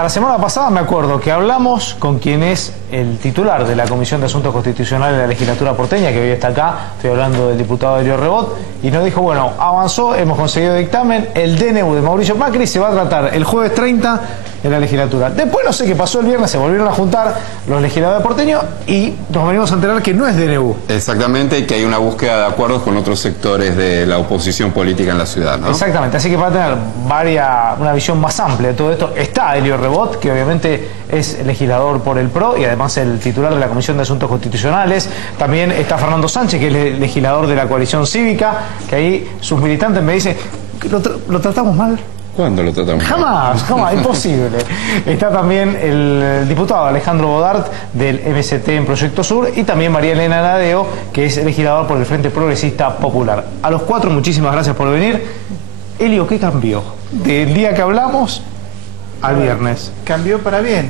hasta la semana pasada me acuerdo que hablamos con quien es el titular de la Comisión de Asuntos Constitucionales de la Legislatura porteña, que hoy está acá, estoy hablando del diputado Elio Rebot, y nos dijo, bueno, avanzó, hemos conseguido dictamen, el DNU de Mauricio Macri se va a tratar el jueves 30 en la legislatura. Después no sé qué pasó el viernes, se volvieron a juntar los legisladores porteños y nos venimos a enterar que no es DNU. Exactamente, y que hay una búsqueda de acuerdos con otros sectores de la oposición política en la ciudad, ¿no? Exactamente, así que para tener una visión más amplia de todo esto, está Elio Rebot, que obviamente es legislador por el PRO y además el titular de la Comisión de Asuntos Constitucionales. También está Fernando Sánchez, que es legislador de la Coalición Cívica, que ahí sus militantes me dicen, ¿lo tratamos mal? ¿Cuándo lo tratamos? Jamás, imposible. Está también el diputado Alejandro Bodart del MST en Proyecto Sur y también María Elena Nadeo, que es legislador por el Frente Progresista Popular. A los cuatro, muchísimas gracias por venir. Elio, ¿qué cambió del día que hablamos al viernes? Cambió para bien,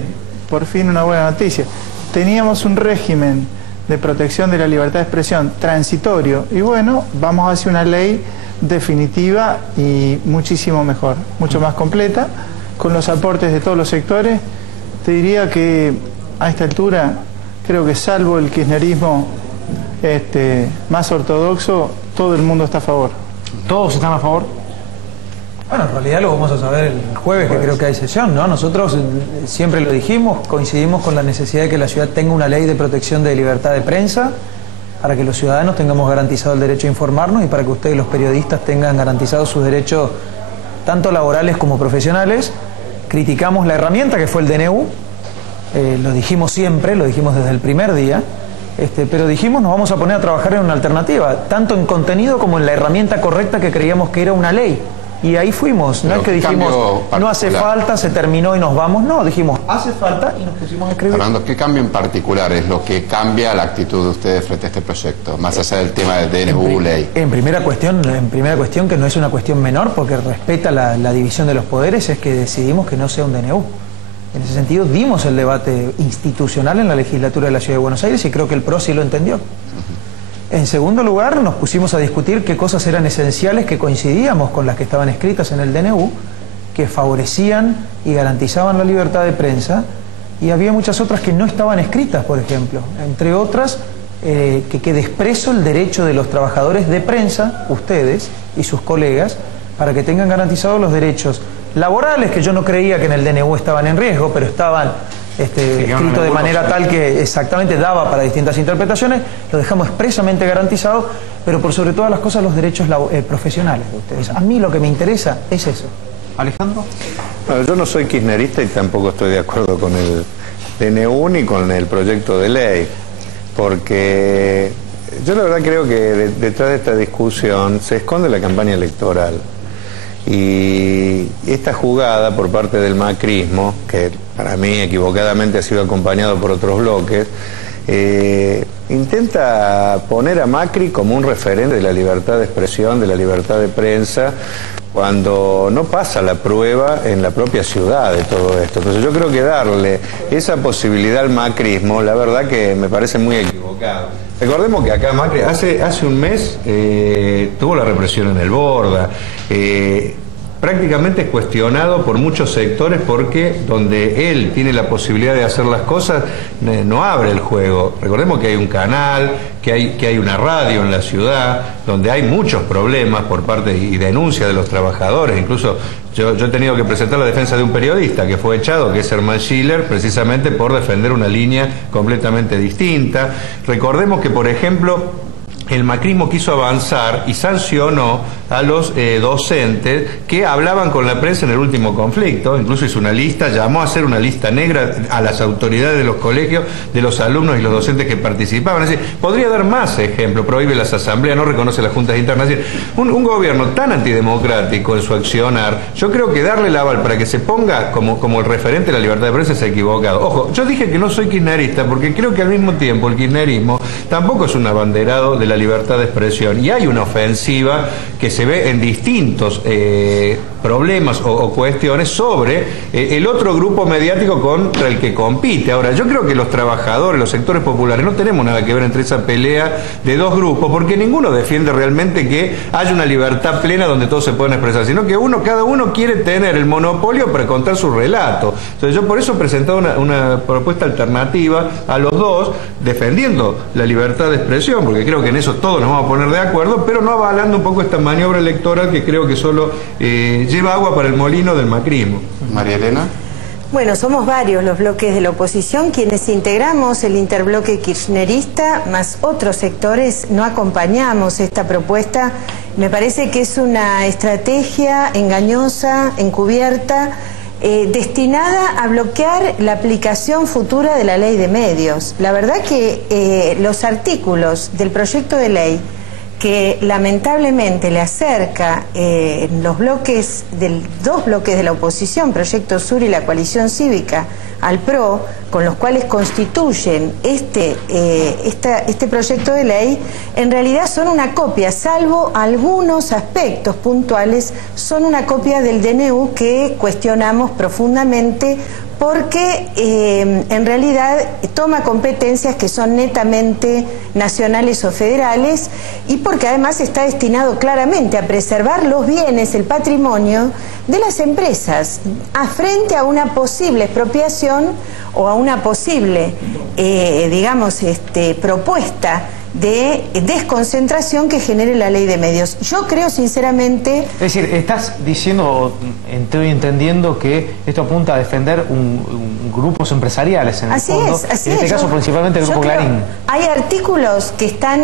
por fin una buena noticia. Teníamos un régimen de protección de la libertad de expresión transitorio y bueno, vamos hacia una ley definitiva y muchísimo mejor, mucho más completa, con los aportes de todos los sectores. Te diría que a esta altura, creo que salvo el kirchnerismo más ortodoxo, todo el mundo está a favor. ¿Todos están a favor? Bueno, en realidad lo vamos a saber el jueves, que creo que hay sesión, ¿no? Nosotros siempre lo dijimos, coincidimos con la necesidad de que la ciudad tenga una ley de protección de libertad de prensa, para que los ciudadanos tengamos garantizado el derecho a informarnos y para que ustedes, los periodistas, tengan garantizados sus derechos tanto laborales como profesionales. Criticamos la herramienta que fue el DNU, lo dijimos siempre, lo dijimos desde el primer día, pero dijimos nos vamos a poner a trabajar en una alternativa, tanto en contenido como en la herramienta correcta que creíamos que era una ley. Y ahí fuimos, no es que dijimos, no hace falta, se terminó y nos vamos, no, dijimos, hace falta y nos pusimos a escribir. Fernando, ¿qué cambio en particular es lo que cambia la actitud de ustedes frente a este proyecto, más allá del tema del DNU, ley? En primera cuestión, que no es una cuestión menor, porque respeta la división de los poderes, es que decidimos que no sea un DNU. En ese sentido, dimos el debate institucional en la legislatura de la Ciudad de Buenos Aires y creo que el PRO sí lo entendió. En segundo lugar, nos pusimos a discutir qué cosas eran esenciales que coincidíamos con las que estaban escritas en el DNU, que favorecían y garantizaban la libertad de prensa, y había muchas otras que no estaban escritas, por ejemplo. Entre otras, que quede expreso el derecho de los trabajadores de prensa, ustedes y sus colegas, para que tengan garantizados los derechos laborales, que yo no creía que en el DNU estaban en riesgo, pero estaban escrito de manera tal que exactamente daba para distintas interpretaciones, lo dejamos expresamente garantizado, pero por sobre todas las cosas los derechos profesionales de ustedes. A mí lo que me interesa es eso. Alejandro. Bueno, yo no soy kirchnerista y tampoco estoy de acuerdo con el DNU ni con el proyecto de ley, porque yo la verdad creo que detrás de esta discusión se esconde la campaña electoral. Y esta jugada por parte del macrismo, que para mí equivocadamente ha sido acompañado por otros bloques, intenta poner a Macri como un referente de la libertad de expresión, de la libertad de prensa, cuando no pasa la prueba en la propia ciudad de todo esto. Entonces yo creo que darle esa posibilidad al macrismo, la verdad que me parece muy equivocado. Recordemos que acá Macri hace un mes tuvo la represión en el Borda, prácticamente cuestionado por muchos sectores porque donde él tiene la posibilidad de hacer las cosas no abre el juego. Recordemos que hay un canal, que hay una radio en la ciudad, donde hay muchos problemas por parte y denuncia de los trabajadores. Incluso yo he tenido que presentar la defensa de un periodista que fue echado, que es Herman Schiller, precisamente por defender una línea completamente distinta. Recordemos que, por ejemplo, el macrismo quiso avanzar y sancionó a los docentes que hablaban con la prensa en el último conflicto. Incluso hizo una lista, llamó a hacer una lista negra a las autoridades de los colegios, de los alumnos y los docentes que participaban. Es decir, podría dar más ejemplos. Prohíbe las asambleas, no reconoce las juntas internas. Es decir, un gobierno tan antidemocrático en su accionar, yo creo que darle el aval para que se ponga como el referente de la libertad de prensa es equivocado. Ojo, yo dije que no soy kirchnerista porque creo que al mismo tiempo el kirchnerismo tampoco es un abanderado de la libertad de expresión. Y hay una ofensiva que se ve en distintos problemas o cuestiones sobre el otro grupo mediático contra el que compite. Ahora, yo creo que los trabajadores, los sectores populares, no tenemos nada que ver entre esa pelea de dos grupos, porque ninguno defiende realmente que haya una libertad plena donde todos se puedan expresar, sino que cada uno quiere tener el monopolio para contar su relato. Entonces yo por eso he presentado una propuesta alternativa a los dos, defendiendo la libertad de expresión, porque creo que en eso todos nos vamos a poner de acuerdo, pero no avalando un poco esta maniobra electoral que creo que solo lleva agua para el molino del macrismo. María Elena. Bueno, somos varios los bloques de la oposición quienes integramos el interbloque kirchnerista, más otros sectores no acompañamos esta propuesta. Me parece que es una estrategia engañosa, encubierta, destinada a bloquear la aplicación futura de la ley de medios. La verdad que los artículos del proyecto de ley que lamentablemente le acerca los bloques dos bloques de la oposición, Proyecto Sur y la Coalición Cívica, al PRO, con los cuales constituyen este proyecto de ley, en realidad son una copia, salvo algunos aspectos puntuales, son una copia del DNU que cuestionamos profundamente, porque en realidad toma competencias que son netamente nacionales o federales, y porque además está destinado claramente a preservar los bienes, el patrimonio de las empresas, frente a una posible expropiación o a una posible, propuesta de desconcentración que genere la ley de medios. Yo creo sinceramente... Es decir, estás diciendo, estoy entendiendo que esto apunta a defender grupos empresariales en el fondo, así en este caso principalmente el Grupo Clarín. Hay artículos que están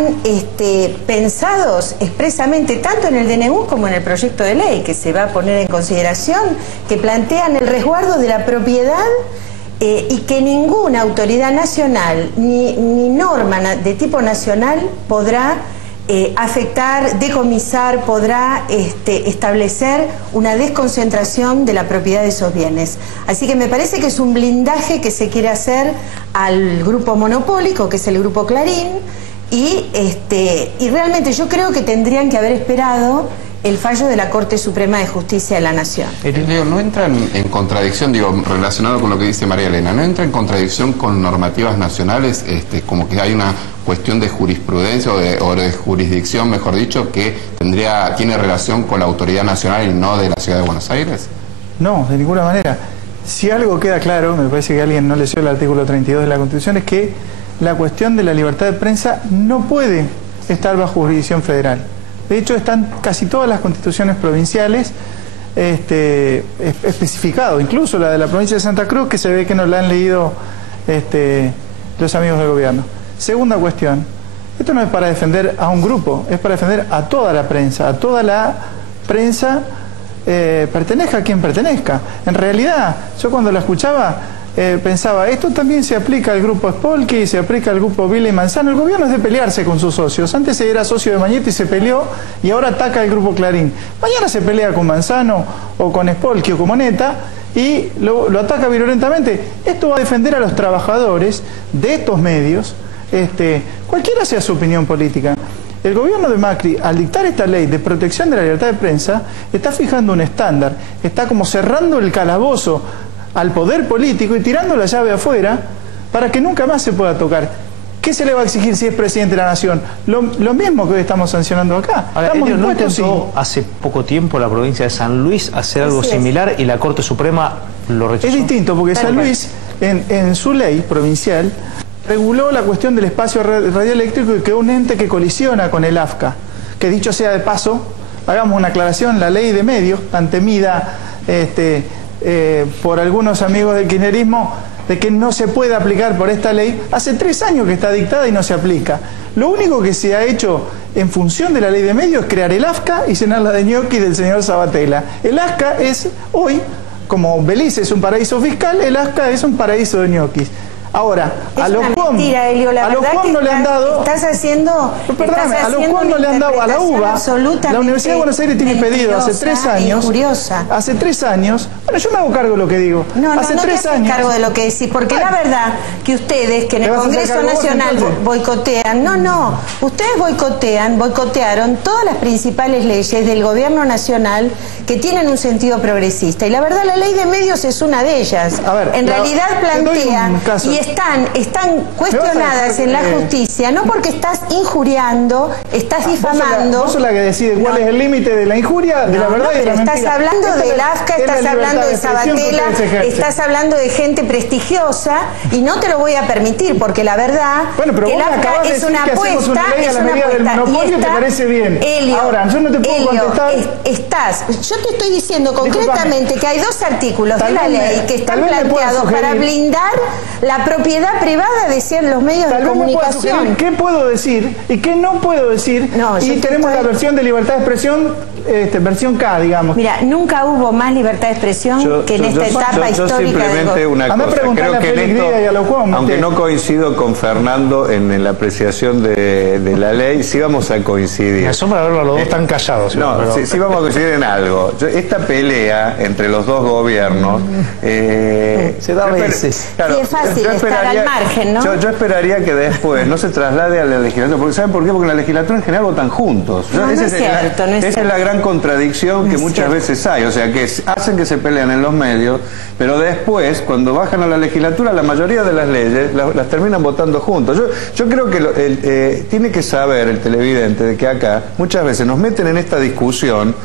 pensados expresamente tanto en el DNU como en el proyecto de ley que se va a poner en consideración, que plantean el resguardo de la propiedad y que ninguna autoridad nacional ni norma de tipo nacional podrá afectar, decomisar, podrá establecer una desconcentración de la propiedad de esos bienes. Así que me parece que es un blindaje que se quiere hacer al grupo monopólico, que es el Grupo Clarín, y realmente yo creo que tendrían que haber esperado el fallo de la Corte Suprema de Justicia de la Nación. Leo, ¿no entra en contradicción, relacionado con lo que dice María Elena, no entra en contradicción con normativas nacionales, como que hay una cuestión de jurisprudencia o de jurisdicción, mejor dicho, que tiene relación con la autoridad nacional y no de la Ciudad de Buenos Aires? No, de ninguna manera. Si algo queda claro, me parece que alguien no leyó el artículo 32 de la Constitución, es que la cuestión de la libertad de prensa no puede estar bajo jurisdicción federal. De hecho, están casi todas las constituciones provinciales especificado, incluso la de la provincia de Santa Cruz, que se ve que no la han leído los amigos del gobierno. Segunda cuestión, esto no es para defender a un grupo, es para defender a toda la prensa, pertenezca a quien pertenezca. En realidad, yo cuando la escuchaba pensaba, esto también se aplica al grupo Spolky, se aplica al grupo Vila y Manzano. El gobierno es de pelearse con sus socios. Antes era socio de Mañeto y se peleó, y ahora ataca al grupo Clarín. Mañana se pelea con Manzano o con Spolky o con Moneta y lo ataca virulentamente. Esto va a defender a los trabajadores de estos medios, cualquiera sea su opinión política. El gobierno de Macri, al dictar esta ley de protección de la libertad de prensa, está fijando un estándar, está como cerrando el calabozo al poder político y tirando la llave afuera para que nunca más se pueda tocar. ¿Qué se le va a exigir si es presidente de la nación? Lo mismo que hoy estamos sancionando acá. Ahora, ¿no intentó hace poco tiempo la provincia de San Luis hacer algo similar y la Corte Suprema lo rechazó? Es distinto, porque San Luis, en su ley provincial, reguló la cuestión del espacio radioeléctrico y creó un ente que colisiona con el AFCA. Que dicho sea de paso, hagamos una aclaración, la ley de medios, tan temida por algunos amigos del kirchnerismo, de que no se puede aplicar por esta ley, hace 3 años que está dictada y no se aplica. Lo único que se ha hecho en función de la ley de medios es crear el AFCA y llenarla de ñoquis del señor Sabatella. El AFCA es hoy, como Belice es un paraíso fiscal, el AFCA es un paraíso de ñoquis. Ahora, Es a los una CUOM, mentira, Elio, la a los verdad CUOM que no le han dado... estás haciendo... Perdóname, a los CUOM no le han dado a la UBA. La Universidad de Buenos Aires tiene pedido hace 3 años... Hace 3 años... Bueno, yo me hago cargo de lo que digo. Hace 3 años... cargo de lo que decís, porque la verdad que ustedes, que en el Congreso Nacional boicotean... No, ustedes boicotearon todas las principales leyes del Gobierno Nacional que tienen un sentido progresista. Y la verdad, la ley de medios es una de ellas. A ver, en realidad plantea y están cuestionadas en la justicia, no porque estás injuriando, estás difamando. Vos sos la que decide cuál es el límite de la injuria, de la verdad y de la mentira. Estás hablando de Lasca, estás hablando de Sabatella, estás hablando de gente prestigiosa y no te lo voy a permitir porque la verdad que Lasca es una apuesta, del monopolio, ¿te parece bien? Elio, ahora, yo no te puedo contestar. Yo te estoy diciendo concretamente que hay 2 artículos de la ley que están planteados para blindar la propiedad privada de los medios de comunicación. ¿Qué puedo decir y qué no puedo decir? Y tenemos la versión de libertad de expresión, versión K, digamos. Mira, nunca hubo más libertad de expresión que en esta etapa histórica. Simplemente una cosa, creo que en esto, aunque no coincido con Fernando en la apreciación de la ley, sí vamos a coincidir. Me asombra verlo a los dos tan callados. No, sí vamos a coincidir en algo. Esta pelea entre los dos gobiernos se da a veces. Claro, y es fácil estar al margen, ¿no? Yo esperaría que después no se traslade a la legislatura, porque ¿saben por qué? Porque en la legislatura en general votan juntos. Esa es la gran contradicción que muchas veces hay, o sea, que hacen que se pelean en los medios, pero después, cuando bajan a la legislatura, la mayoría de las leyes las terminan votando juntos. Yo creo que tiene que saber el televidente de que acá muchas veces nos meten en esta discusión,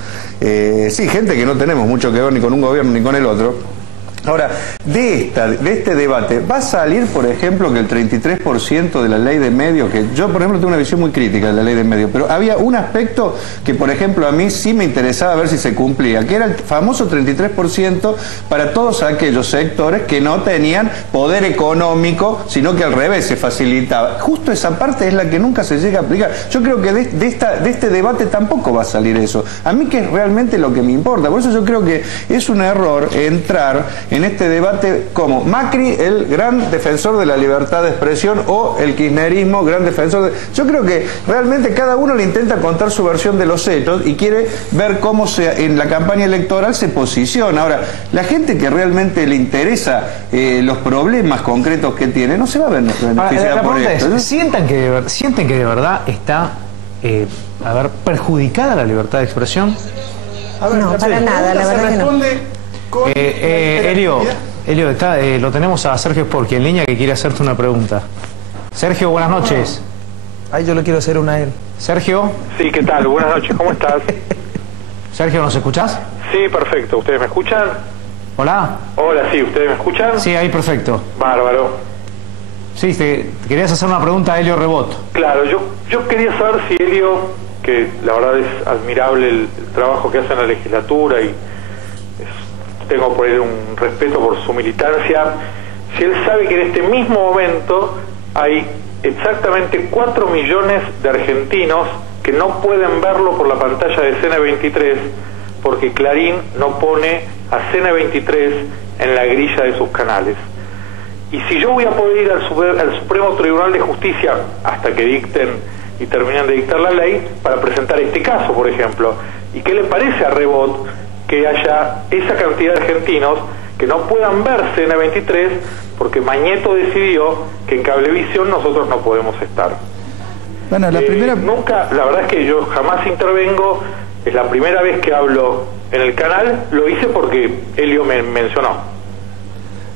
sí, gente que no tenemos mucho que ver ni con un gobierno ni con el otro. Ahora, de este debate, va a salir, por ejemplo, que el 33% de la ley de medios, que yo, por ejemplo, tengo una visión muy crítica de la ley de medios, pero había un aspecto que, por ejemplo, a mí sí me interesaba ver si se cumplía, que era el famoso 33% para todos aquellos sectores que no tenían poder económico, sino que al revés se facilitaba. Justo esa parte es la que nunca se llega a aplicar. Yo creo que de este debate tampoco va a salir eso. A mí que es realmente lo que me importa. Por eso yo creo que es un error entrar en este debate como Macri, el gran defensor de la libertad de expresión, o el kirchnerismo, gran defensor de... Yo creo que realmente cada uno le intenta contar su versión de los hechos y quiere ver cómo en la campaña electoral se posiciona. Ahora, la gente que realmente le interesa los problemas concretos que tiene, no se va a ver beneficiada por esto, ¿no? ¿Sienten que de verdad está perjudicada la libertad de expresión? No, para nada, la verdad que no. Elio, lo tenemos a Sergio Sporky en línea que quiere hacerte una pregunta. Sergio, buenas noches. Ay, yo le quiero hacer una a él. Sergio. Sí, ¿qué tal? Buenas noches, ¿cómo estás? Sergio, ¿nos escuchás? Sí, perfecto. ¿Ustedes me escuchan? Hola. Hola, sí, ¿ustedes me escuchan? Sí, ahí perfecto. Bárbaro. Sí, te querías hacer una pregunta a Elio Rebot. Claro, yo quería saber si Elio, que la verdad es admirable el trabajo que hace en la legislatura y tengo por él un respeto por su militancia, si él sabe que en este mismo momento hay exactamente 4 millones de argentinos que no pueden verlo por la pantalla de CN23 porque Clarín no pone a CN23 en la grilla de sus canales. Y si yo voy a poder ir al Supremo Tribunal de Justicia hasta que dicten y terminen de dictar la ley para presentar este caso, por ejemplo, ¿y qué le parece a Rebot que haya esa cantidad de argentinos que no puedan ver CN23 porque Mañeto decidió que en Cablevisión nosotros no podemos estar? Bueno, la verdad es que yo jamás intervengo, es la primera vez que hablo en el canal, lo hice porque Elio me mencionó.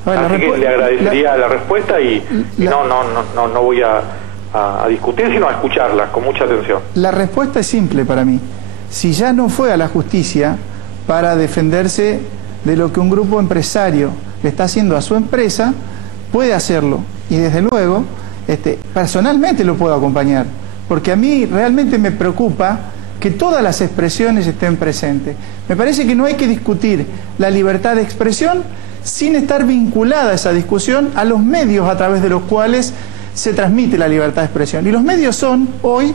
Bueno, así que le agradecería la respuesta y no voy a discutir, sino a escucharla con mucha atención. La respuesta es simple para mí. Si ya no fue a la justicia para defenderse de lo que un grupo empresario le está haciendo a su empresa, puede hacerlo. Y desde luego, personalmente lo puedo acompañar, porque a mí realmente me preocupa que todas las expresiones estén presentes. Me parece que no hay que discutir la libertad de expresión sin estar vinculada esa discusión a los medios a través de los cuales se transmite la libertad de expresión. Y los medios son hoy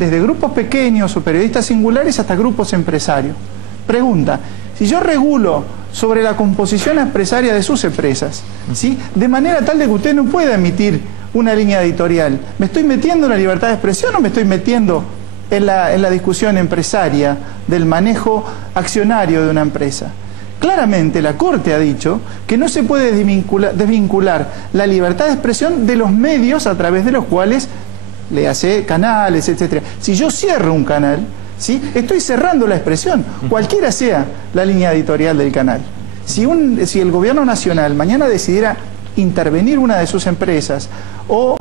desde grupos pequeños o periodistas singulares hasta grupos empresarios. Pregunta, si yo regulo sobre la composición empresaria de sus empresas, ¿sí? De manera tal de que usted no pueda emitir una línea editorial. ¿Me estoy metiendo en la libertad de expresión o me estoy metiendo en la discusión empresaria del manejo accionario de una empresa? Claramente la Corte ha dicho que no se puede desvincular la libertad de expresión de los medios a través de los cuales le hace canales, etcétera. Si yo cierro un canal, ¿sí?, estoy cerrando la expresión, cualquiera sea la línea editorial del canal. Si el gobierno nacional mañana decidiera intervenir una de sus empresas o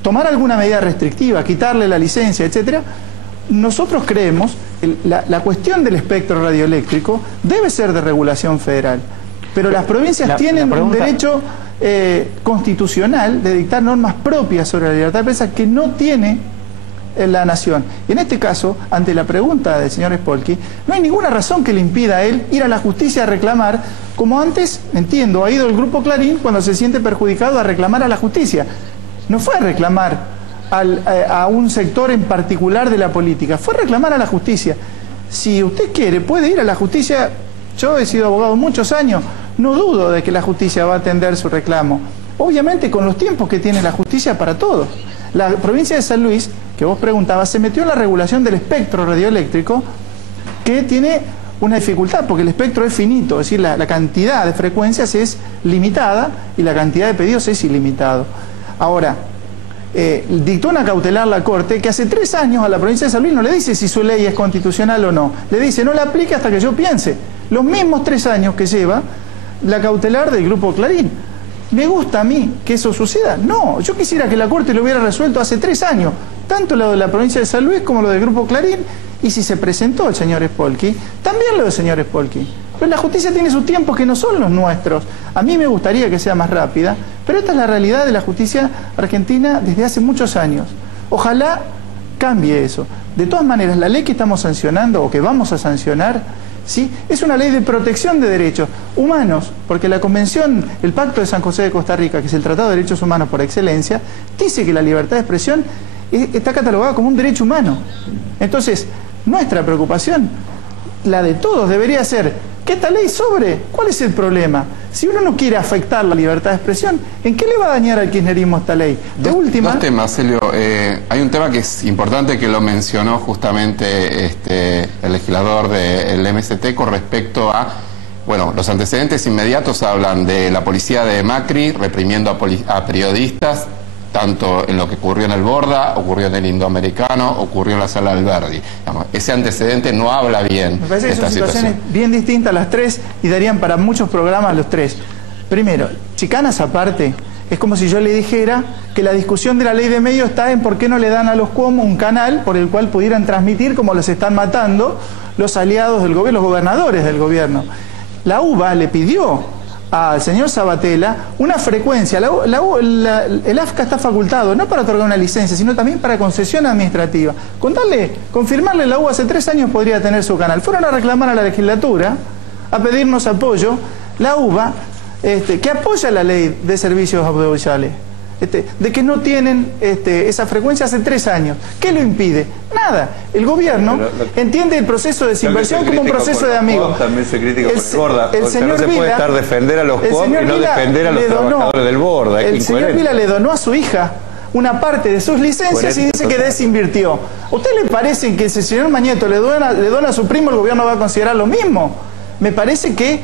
tomar alguna medida restrictiva, quitarle la licencia, etcétera, nosotros creemos que la cuestión del espectro radioeléctrico debe ser de regulación federal, pero las provincias tienen un derecho constitucional de dictar normas propias sobre la libertad de prensa que no tiene la nación. Y en este caso, ante la pregunta del señor Spolky, no hay ninguna razón que le impida a él ir a la justicia a reclamar, como antes, entiendo, ha ido el Grupo Clarín cuando se siente perjudicado a reclamar a la justicia. No fue a reclamar a un sector en particular de la política, fue a reclamar a la justicia. Si usted quiere, puede ir a la justicia. Yo he sido abogado muchos años, no dudo de que la justicia va a atender su reclamo, obviamente con los tiempos que tiene la justicia para todos. La provincia de San Luis, que vos preguntabas, se metió en la regulación del espectro radioeléctrico, que tiene una dificultad, porque el espectro es finito, es decir, la cantidad de frecuencias es limitada y la cantidad de pedidos es ilimitado. Ahora, dictó una cautelar la Corte que hace 3 años a la provincia de San Luis no le dice si su ley es constitucional o no, le dice no la aplique hasta que yo piense. Los mismos 3 años que lleva la cautelar del Grupo Clarín. ¿Me gusta a mí que eso suceda? No, yo quisiera que la Corte lo hubiera resuelto hace 3 años, tanto lo de la provincia de San Luis como lo del Grupo Clarín, y si se presentó el señor Spolky, también lo del señor Spolky. Pero la justicia tiene sus tiempos que no son los nuestros. A mí me gustaría que sea más rápida, pero esta es la realidad de la justicia argentina desde hace muchos años. Ojalá cambie eso. De todas maneras, la ley que estamos sancionando o que vamos a sancionar, ¿sí?, es una ley de protección de derechos humanos, porque la Convención, el Pacto de San José de Costa Rica, que es el Tratado de Derechos Humanos por excelencia, dice que la libertad de expresión está catalogada como un derecho humano. Entonces, nuestra preocupación, la de todos, debería ser que esta ley sobre. ¿Cuál es el problema? Si uno no quiere afectar la libertad de expresión, ¿en qué le va a dañar al kirchnerismo esta ley? Dos temas, Celio. Hay un tema que es importante, que lo mencionó justamente el legislador del MST con respecto a, bueno, los antecedentes inmediatos hablan de la policía de Macri reprimiendo a periodistas, tanto en lo que ocurrió en el Borda, ocurrió en el Indoamericano, ocurrió en la Sala Alberdi. Ese antecedente no habla bien. Me parece que son situaciones bien distintas las tres y darían para muchos programas los tres. Primero, chicanas aparte, es como si yo le dijera que la discusión de la ley de medios está en por qué no le dan a los COM un canal por el cual pudieran transmitir como los están matando los aliados del gobierno, los gobernadores del gobierno. La UBA le pidió al señor Sabatella una frecuencia. El AFCA está facultado no para otorgar una licencia, sino también para concesión administrativa. Confirmarle a la UBA hace 3 años podría tener su canal. Fueron a reclamar a la legislatura, a pedirnos apoyo. La UBA, que apoya la ley de servicios audiovisuales, de que no tienen esa frecuencia hace 3 años. ¿Qué lo impide? Nada. El gobierno entiende el proceso de desinversión como un proceso de amigos. También se critica por el Borda. El señor no se puede estar defender a los COP y no defender a los trabajadores del Borda. El señor Vila le donó a su hija una parte de sus licencias y dice que desinvirtió. ¿A usted le parece que si el señor Mañeto le dona a su primo, el gobierno va a considerar lo mismo? Me parece que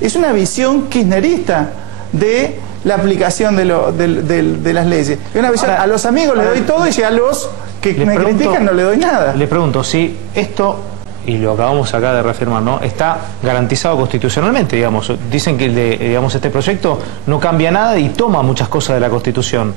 es una visión kirchnerista de la aplicación de las leyes. Es una visión, a los amigos les doy todo y a los que me critican no le doy nada. Le pregunto si esto, y lo acabamos acá de reafirmar, ¿no?, está garantizado constitucionalmente, digamos. Dicen que este proyecto no cambia nada y toma muchas cosas de la Constitución.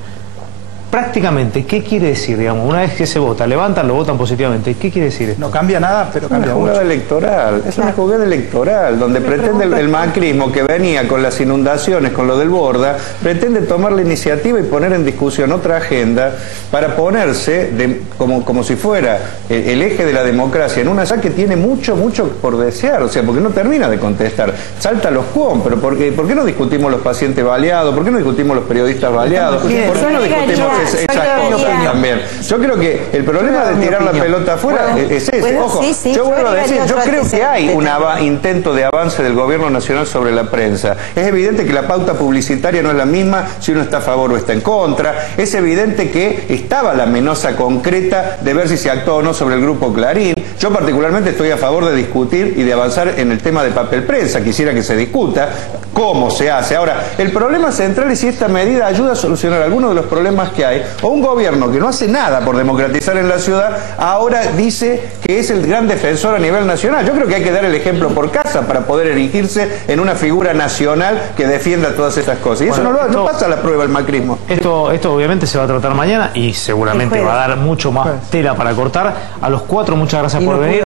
Prácticamente, ¿qué quiere decir, digamos? Una vez que se vota, levantan, lo votan positivamente. ¿Qué quiere decir esto? No cambia nada, pero cambia mucho. Es una jugada electoral, es una jugada electoral, donde pretende el macrismo, que venía con las inundaciones, con lo del Borda, pretende tomar la iniciativa y poner en discusión otra agenda para ponerse como si fuera el eje de la democracia en una sala que tiene mucho por desear, o sea, porque no termina de contestar. Salta los COM, pero ¿por qué no discutimos los pacientes baleados? ¿Por qué no discutimos los periodistas baleados? ¿Por qué no discutimos esas cosas también. Yo creo que el problema de tirar la pelota afuera es ese. Ojo, yo vuelvo a decir, yo creo que hay un intento de avance del gobierno nacional sobre la prensa. Es evidente que la pauta publicitaria no es la misma si uno está a favor o está en contra. Es evidente que estaba la amenaza concreta de ver si se actuó o no sobre el grupo Clarín. Yo particularmente estoy a favor de discutir y de avanzar en el tema de papel prensa. Quisiera que se discuta cómo se hace. Ahora, el problema central es si esta medida ayuda a solucionar algunos de los problemas que hay, o un gobierno que no hace nada por democratizar en la ciudad, ahora dice que es el gran defensor a nivel nacional. Yo creo que hay que dar el ejemplo por casa para poder erigirse en una figura nacional que defienda todas estas cosas. Y eso no pasa a la prueba del macrismo. Esto obviamente se va a tratar mañana y seguramente va a dar mucho más tela para cortar. A los cuatro, muchas gracias por venir.